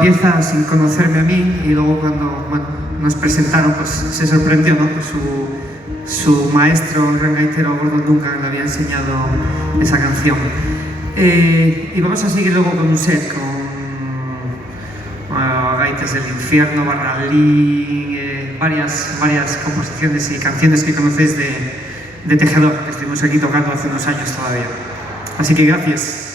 Pieza sin conocerme a mí y luego cuando nos presentaron pues se sorprendió, ¿no? Pues su maestro, el gran gaitero Gordon Duncan, le había enseñado esa canción. Y vamos a seguir luego con un set con Gaites del Infierno, Barralín, varias composiciones y canciones que conocéis de Tejedor, que estuvimos aquí tocando hace unos años todavía. Así que gracias.